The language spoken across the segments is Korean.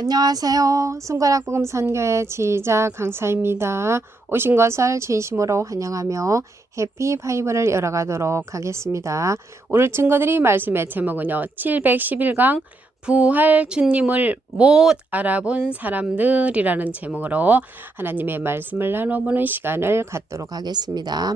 안녕하세요. 손가락복음 선교의 지휘자 강사입니다. 오신 것을 진심으로 환영하며 해피 바이블을 열어가도록 하겠습니다. 오늘 증거드릴 말씀의 제목은요. 711강 부활 주님을 못 알아본 사람들이라는 제목으로 하나님의 말씀을 나눠보는 시간을 갖도록 하겠습니다.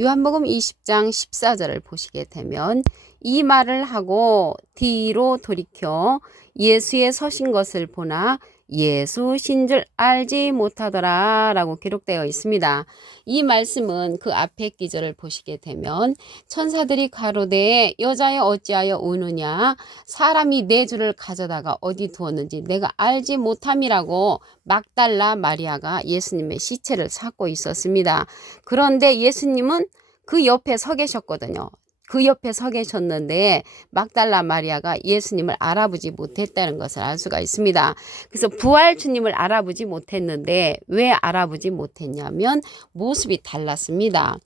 요한복음 20장 14절을 보시게 되면 이 말을 하고 뒤로 돌이켜 예수의 서신 것을 보나 예수신 줄 알지 못하더라 라고 기록되어 있습니다. 이 말씀은 그 앞에 기절을 보시게 되면 천사들이 가로되 여자여 어찌하여 우느냐, 사람이 내 주를 가져다가 어디 두었는지 내가 알지 못함이라고 막달라 마리아가 예수님의 시체를 찾고 있었습니다. 그런데 예수님은 그 옆에 서 계셨거든요. 그 옆에 서 계셨는데 막달라 마리아가 예수님을 알아보지 못했다는 것을 알 수가 있습니다. 그래서 부활 주님을 알아보지 못했는데 왜 알아보지 못했냐면 모습이 달랐습니다.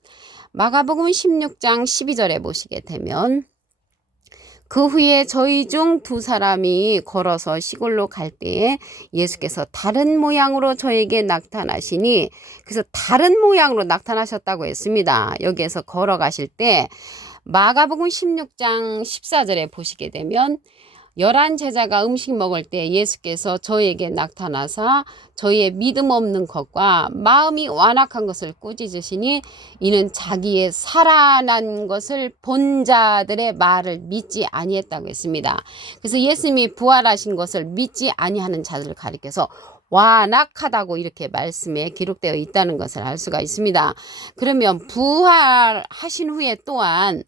마가복음 16장 12절에 보시게 되면 그 후에 저희 중 두 사람이 걸어서 시골로 갈 때에 예수께서 다른 모양으로 저에게 나타나시니, 그래서 다른 모양으로 나타나셨다고 했습니다. 여기에서 걸어가실 때 마가복음 16장 14절에 보시게 되면 11 제자가 음식 먹을 때 예수께서 저에게 나타나사 저희의 믿음 없는 것과 마음이 완악한 것을 꾸짖으시니 이는 자기의 살아난 것을 본 자들의 말을 믿지 아니했다고 했습니다. 그래서 예수님이 부활하신 것을 믿지 아니하는 자들을 가리켜서 완악하다고 이렇게 말씀에 기록되어 있다는 것을 알 수가 있습니다. 그러면 부활하신 후에 또한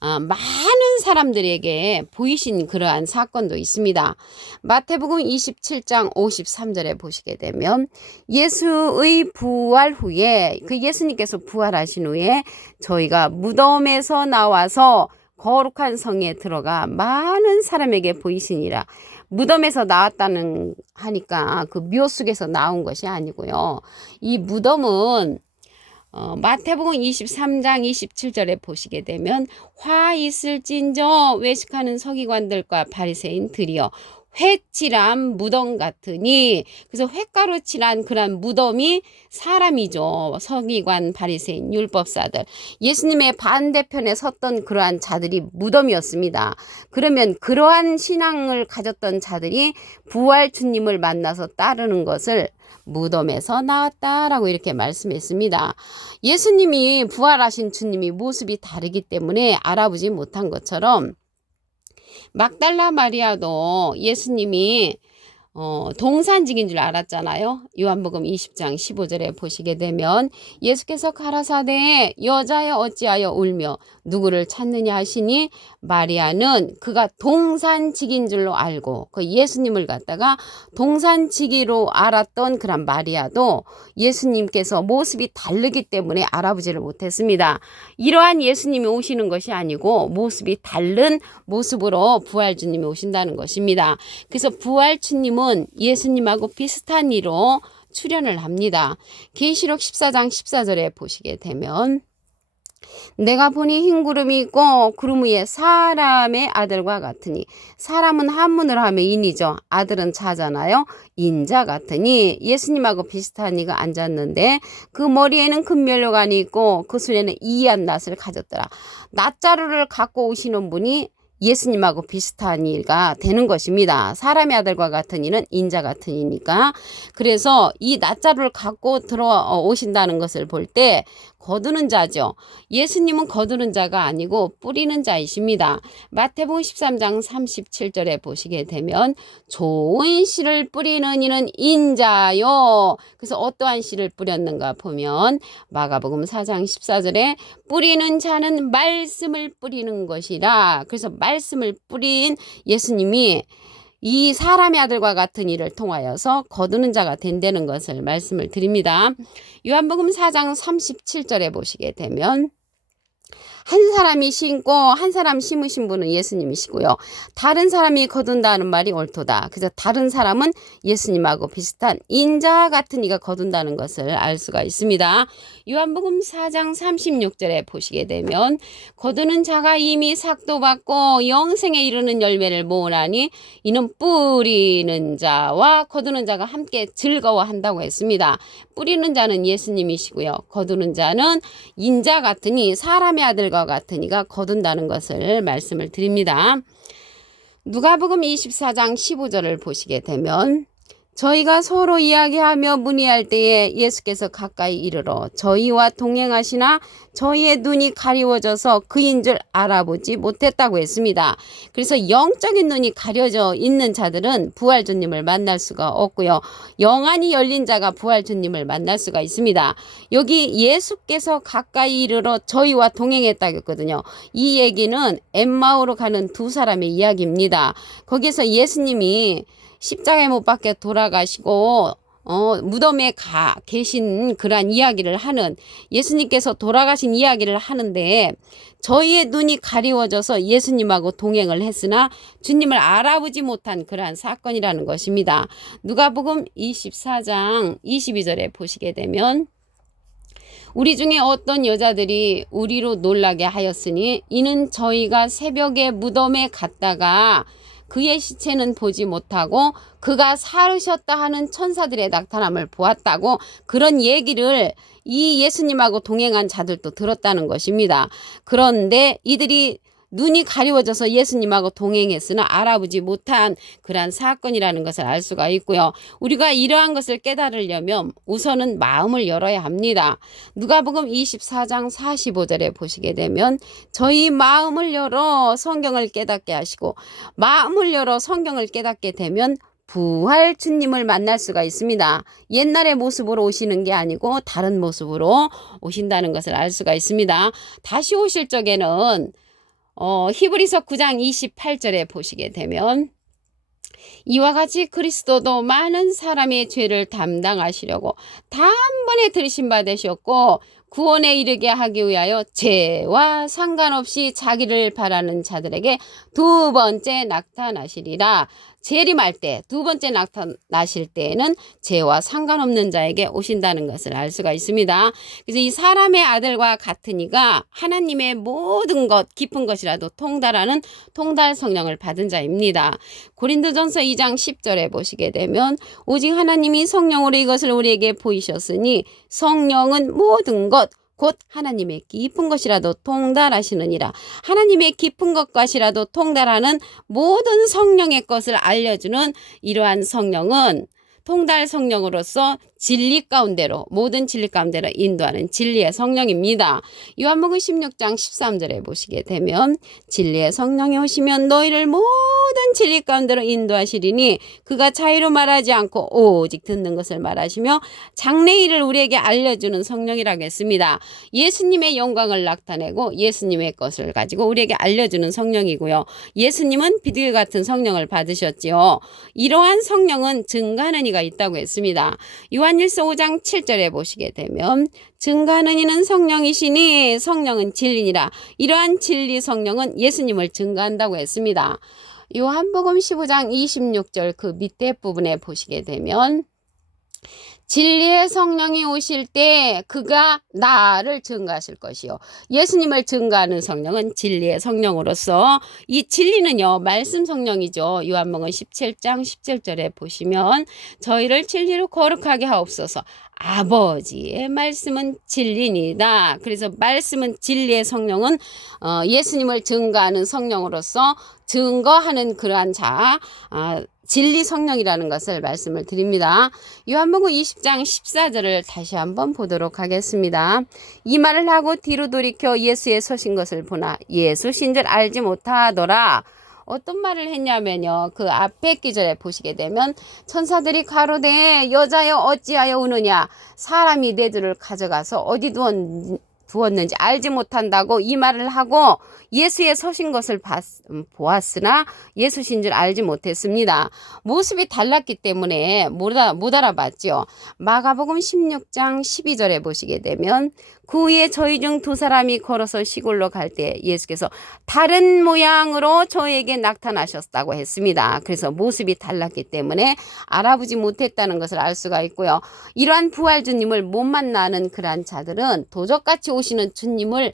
많은 사람들에게 보이신 그러한 사건도 있습니다. 마태복음 27장 53절에 보시게 되면 예수의 부활 후에, 그 예수님께서 부활하신 후에 저희가 무덤에서 나와서 거룩한 성에 들어가 많은 사람에게 보이시니라. 무덤에서 나왔다는 하니까 그 묘 속에서 나온 것이 아니고요. 이 무덤은 마태복음 23장 27절에 보시게 되면 화 있을진저 외식하는 서기관들과 바리새인들이여 횟칠한 무덤 같으니, 그래서 횟가루 칠한 그런 무덤이 사람이죠. 서기관, 바리새인, 율법사들, 예수님의 반대편에 섰던 그러한 자들이 무덤이었습니다. 그러면 그러한 신앙을 가졌던 자들이 부활 주님을 만나서 따르는 것을 무덤에서 나왔다라고 이렇게 말씀했습니다. 예수님이 부활하신 주님이 모습이 다르기 때문에 알아보지 못한 것처럼 막달라 마리아도 예수님이 동산직인 줄 알았잖아요. 요한복음 20장 15절에 보시게 되면 예수께서 가라사대 여자여 어찌하여 울며 누구를 찾느냐 하시니 마리아는 그가 동산직인 줄로 알고, 그 예수님을 갖다가 동산직이로 알았던 그런 마리아도 예수님께서 모습이 다르기 때문에 알아보지를 못했습니다. 이러한 예수님이 오시는 것이 아니고 모습이 다른 모습으로 부활주님이 오신다는 것입니다. 그래서 부활주님은 예수님하고 비슷한 이로 출현을 합니다. 계시록 14장 14절에 보시게 되면 내가 보니 흰 구름이 있고 구름 위에 사람의 아들과 같으니, 사람은 한문으로 하면 인이죠. 아들은 자잖아요. 인자 같으니 예수님하고 비슷한 이가 앉았는데 그 머리에는 금면류관이 있고 그 손에는 이한 낫을 가졌더라. 낫자루를 갖고 오시는 분이 예수님하고 비슷한 이가 되는 것입니다. 사람의 아들과 같은 이는 인자 같은 이니까. 그래서 이 낫자루를 갖고 들어오신다는 것을 볼 때 거두는 자죠. 예수님은 거두는 자가 아니고 뿌리는 자이십니다. 마태복음 13장 37절에 보시게 되면 좋은 씨를 뿌리는 이는 인자요. 그래서 어떠한 씨를 뿌렸는가 보면 마가복음 4장 14절에 뿌리는 자는 말씀을 뿌리는 것이라. 그래서 말씀을 뿌린 예수님이 이 사람의 아들과 같은 이를 통하여서 거두는 자가 된다는 것을 말씀을 드립니다. 요한복음 4장 37절에 보시게 되면 한 사람이 심고 한 사람 심으신 분은 예수님이시고요. 다른 사람이 거둔다는 말이 옳도다. 그래서 다른 사람은 예수님하고 비슷한 인자 같은 이가 거둔다는 것을 알 수가 있습니다. 요한복음 4장 36절에 보시게 되면 거두는 자가 이미 삭도 받고 영생에 이르는 열매를 모으나니 이는 뿌리는 자와 거두는 자가 함께 즐거워한다고 했습니다. 뿌리는 자는 예수님이시고요. 거두는 자는 인자 같으니 사람의 아들과 같으니가 거둔다는 것을 말씀을 드립니다. 누가복음 24장 15절을 보시게 되면 저희가 서로 이야기하며 문의할 때에 예수께서 가까이 이르러 저희와 동행하시나 저희의 눈이 가리워져서 그인 줄 알아보지 못했다고 했습니다. 그래서 영적인 눈이 가려져 있는 자들은 부활주님을 만날 수가 없고요. 영안이 열린 자가 부활주님을 만날 수가 있습니다. 여기 예수께서 가까이 이르러 저희와 동행했다고 했거든요. 이 얘기는 엠마오로 가는 두 사람의 이야기입니다. 거기서 예수님이 십자가에 못 박혀 돌아가시고 무덤에 계신 그러한 이야기를 하는 예수님께서 돌아가신 이야기를 하는데 저희의 눈이 가리워져서 예수님하고 동행을 했으나 주님을 알아보지 못한 그러한 사건이라는 것입니다. 누가복음 24장 22절에 보시게 되면 우리 중에 어떤 여자들이 우리로 놀라게 하였으니 이는 저희가 새벽에 무덤에 갔다가 그의 시체는 보지 못하고 그가 살으셨다 하는 천사들의 나타남을 보았다고 그런 얘기를 이 예수님하고 동행한 자들도 들었다는 것입니다. 그런데 이들이 눈이 가리워져서 예수님하고 동행했으나 알아보지 못한 그러한 사건이라는 것을 알 수가 있고요. 우리가 이러한 것을 깨달으려면 우선은 마음을 열어야 합니다. 누가복음 24장 45절에 보시게 되면 저희 마음을 열어 성경을 깨닫게 하시고 마음을 열어 성경을 깨닫게 되면 부활 주님을 만날 수가 있습니다. 옛날의 모습으로 오시는 게 아니고 다른 모습으로 오신다는 것을 알 수가 있습니다. 다시 오실 적에는 히브리서 9장 28절에 보시게 되면 이와 같이 그리스도도 많은 사람의 죄를 담당하시려고 단번에 들이신 바 되셨고 구원에 이르게 하기 위하여 죄와 상관없이 자기를 바라는 자들에게 두 번째 나타나시리라. 재림할 때 두 번째 나타나실 때에는 죄와 상관없는 자에게 오신다는 것을 알 수가 있습니다. 그래서 이 사람의 아들과 같으니가 하나님의 모든 것 깊은 것이라도 통달하는 통달 성령을 받은 자입니다. 고린도전서 2장 10절에 보시게 되면 오직 하나님이 성령으로 이것을 우리에게 보이셨으니 성령은 모든 것 곧 하나님의 깊은 것이라도 통달하시느니라. 하나님의 깊은 것까지라도 통달하는 모든 성령의 것을 알려주는 이러한 성령은 통달 성령으로서 진리 가운데로 모든 진리 가운데로 인도하는 진리의 성령입니다. 요한복음 16장 13절에 보시게 되면 진리의 성령이 오시면 너희를 모든 진리 가운데로 인도하시리니 그가 자유로 말하지 않고 오직 듣는 것을 말하시며 장래일을 우리에게 알려주는 성령이라고 했습니다. 예수님의 영광을 나타내고 예수님의 것을 가지고 우리에게 알려주는 성령이고요. 예수님은 비둘기 같은 성령을 받으셨지요. 이러한 성령은 증가하는 이가 있다고 했습니다. 요한일서 5장 7절에 보시게 되면 증가하는 이는 성령이시니 성령은 진리니라. 이러한 진리 성령은 예수님을 증가한다고 했습니다. 요한복음 15장 26절 그 밑에 부분에 보시게 되면 진리의 성령이 오실 때 그가 나를 증가하실 것이요. 예수님을 증가하는 성령은 진리의 성령으로서 이 진리는요. 말씀 성령이죠. 요한복음 17장 17절에 보시면 저희를 진리로 거룩하게 하옵소서. 아버지의 말씀은 진리니다. 그래서 말씀은 진리의 성령은 예수님을 증거하는 성령으로서 증거하는 그러한 자 진리 성령이라는 것을 말씀을 드립니다. 요한복음 20장 14절을 다시 한번 보도록 하겠습니다. 이 말을 하고 뒤로 돌이켜 예수의 서신 것을 보나 예수신 줄 알지 못하더라. 어떤 말을 했냐면요. 그 앞에 기절에 보시게 되면 천사들이 가로되 여자여 어찌하여 우느냐 사람이 내 둘을 가져가서 어디 두었는지 알지 못한다고 이 말을 하고 예수의 서신 것을 보았으나 예수신 줄 알지 못했습니다. 모습이 달랐기 때문에 못 알아봤죠. 마가복음 16장 12절에 보시게 되면 그 후에 저희 중 두 사람이 걸어서 시골로 갈 때 예수께서 다른 모양으로 저에게 나타나셨다고 했습니다. 그래서 모습이 달랐기 때문에 알아보지 못했다는 것을 알 수가 있고요. 이러한 부활 주님을 못 만나는 그러한 자들은 도적같이 오시는 주님을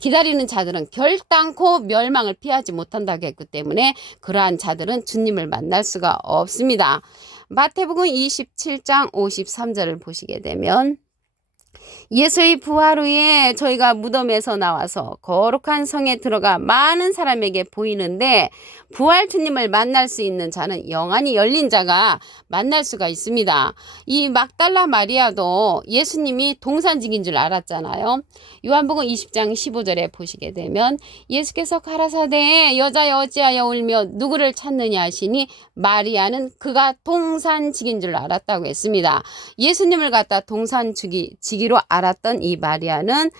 기다리는 자들은 결단코 멸망을 피하지 못한다고 했기 때문에 그러한 자들은 주님을 만날 수가 없습니다. 마태복음 27장 53절을 보시게 되면 예수의 부활 후에 저희가 무덤에서 나와서 거룩한 성에 들어가 많은 사람에게 보이는데 부활 주님을 만날 수 있는 자는 영안이 열린 자가 만날 수가 있습니다. 이 막달라 마리아도 예수님이 동산직인 줄 알았잖아요. 요한복음 20장 15절에 보시게 되면 예수께서 가라사대 여자여 어찌하여 울며 누구를 찾느냐 하시니 마리아는 그가 동산직인 줄 알았다고 했습니다. 예수님을 갖다 동산직이로 알았던 이 마리아는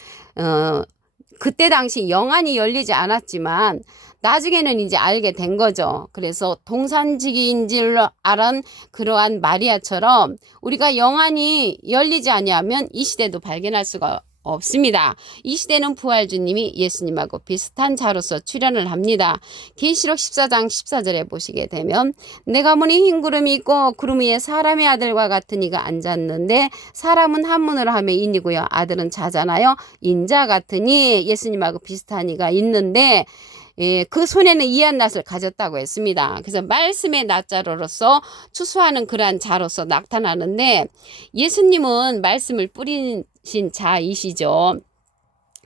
그때 당시 영안이 열리지 않았지만 나중에는 이제 알게 된 거죠. 그래서 동산직인 줄로 알은 그러한 마리아처럼 우리가 영안이 열리지 아니하면 이 시대도 발견할 수가 없습니다. 이 시대는 부활 주님이 예수님하고 비슷한 자로서 출현을 합니다. 계시록 14장 14절에 보시게 되면 내가 보니 흰 구름이 있고 구름 위에 사람의 아들과 같은 이가 앉았는데 사람은 한문으로 하면 인이고요. 아들은 자잖아요. 인자 같으니 예수님하고 비슷한 이가 있는데 그 손에는 이한 낫을 가졌다고 했습니다. 그래서 말씀의 낫자로서 추수하는 그러한 자로서 나타나는데 예수님은 말씀을 뿌리신 자이시죠.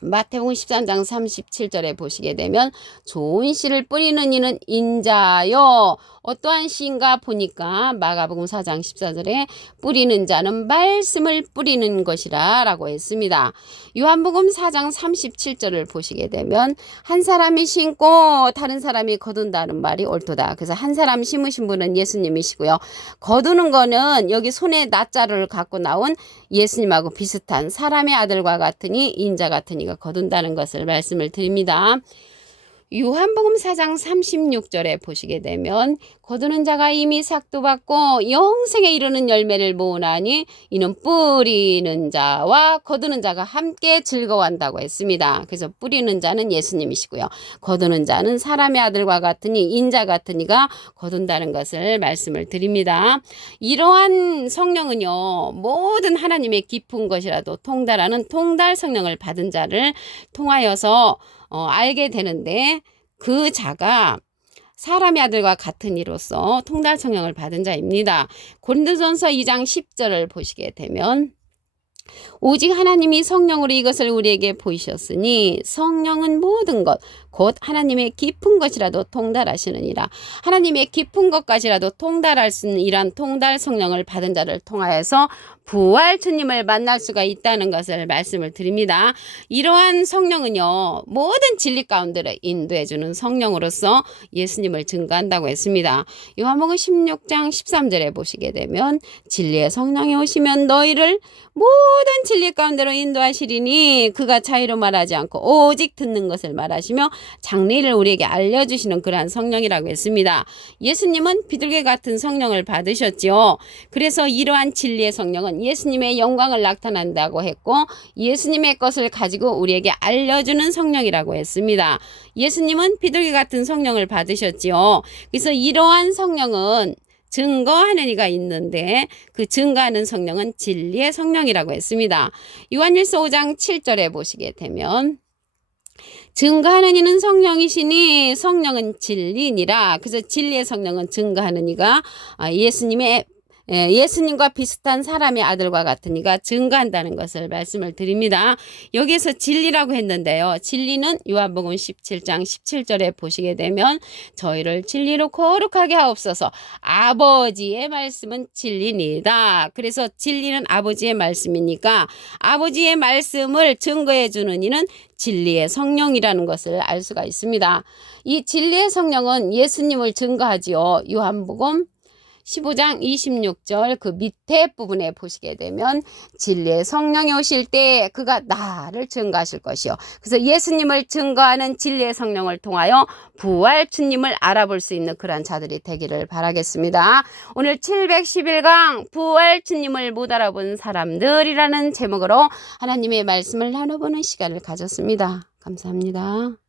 마태복음 13장 37절에 보시게 되면 좋은 씨를 뿌리는 이는 인자요. 어떠한 씨인가 보니까 마가복음 4장 14절에 뿌리는 자는 말씀을 뿌리는 것이라 라고 했습니다. 요한복음 4장 37절을 보시게 되면 한 사람이 심고 다른 사람이 거둔다는 말이 옳도다. 그래서 한 사람 심으신 분은 예수님이시고요. 거두는 거는 여기 손에 낫자를 갖고 나온 예수님하고 비슷한 사람의 아들과 같으니 인자 같으니가 거둔다는 것을 말씀을 드립니다. 요한복음 4장 36절에 보시게 되면 거두는 자가 이미 삭도 받고 영생에 이르는 열매를 모으나니 이는 뿌리는 자와 거두는 자가 함께 즐거워한다고 했습니다. 그래서 뿌리는 자는 예수님이시고요. 거두는 자는 사람의 아들과 같으니 인자 같으니가 거둔다는 것을 말씀을 드립니다. 이러한 성령은요. 모든 하나님의 깊은 것이라도 통달하는 통달 성령을 받은 자를 통하여서 알게 되는데 그 자가 사람의 아들과 같은 이로서 통달 성령을 받은 자입니다. 고린도전서 2장 10절을 보시게 되면 오직 하나님이 성령으로 이것을 우리에게 보이셨으니 성령은 모든 것 곧 하나님의 깊은 것이라도 통달하시느니라. 하나님의 깊은 것까지라도 통달할 수 있는 이러한 통달 성령을 받은 자를 통하여서 부활 주님을 만날 수가 있다는 것을 말씀을 드립니다. 이러한 성령은요. 모든 진리 가운데를 인도해 주는 성령으로서 예수님을 증거한다고 했습니다. 요한복음 16장 13절에 보시게 되면 진리의 성령이 오시면 너희를 모든 진리 가운데로 인도하시리니 그가 자의로 말하지 않고 오직 듣는 것을 말하시며 장래를 우리에게 알려주시는 그러한 성령이라고 했습니다. 예수님은 비둘기 같은 성령을 받으셨지요. 그래서 이러한 진리의 성령은 예수님의 영광을 나타난다고 했고 예수님의 것을 가지고 우리에게 알려주는 성령이라고 했습니다. 예수님은 비둘기 같은 성령을 받으셨지요. 그래서 이러한 성령은 증거하는 이가 있는데 그 증거하는 성령은 진리의 성령이라고 했습니다. 요한일서 5장 7절에 보시게 되면 증거하는 이는 성령이시니 성령은 진리니라. 그래서 진리의 성령은 증거하는 이가 예수님과 비슷한 사람의 아들과 같은 이가 증거한다는 것을 말씀을 드립니다. 여기에서 진리라고 했는데요. 진리는 요한복음 17장 17절에 보시게 되면 저희를 진리로 거룩하게 하옵소서. 아버지의 말씀은 진리니다. 그래서 진리는 아버지의 말씀이니까 아버지의 말씀을 증거해 주는 이는 진리의 성령이라는 것을 알 수가 있습니다. 이 진리의 성령은 예수님을 증거하지요. 요한복음 15장 26절 그 밑에 부분에 보시게 되면 진리의 성령이 오실 때 그가 나를 증거하실 것이요. 그래서 예수님을 증거하는 진리의 성령을 통하여 부활 주님을 알아볼 수 있는 그러한 자들이 되기를 바라겠습니다. 오늘 711강 부활 주님을 못 알아본 사람들이라는 제목으로 하나님의 말씀을 나눠보는 시간을 가졌습니다. 감사합니다.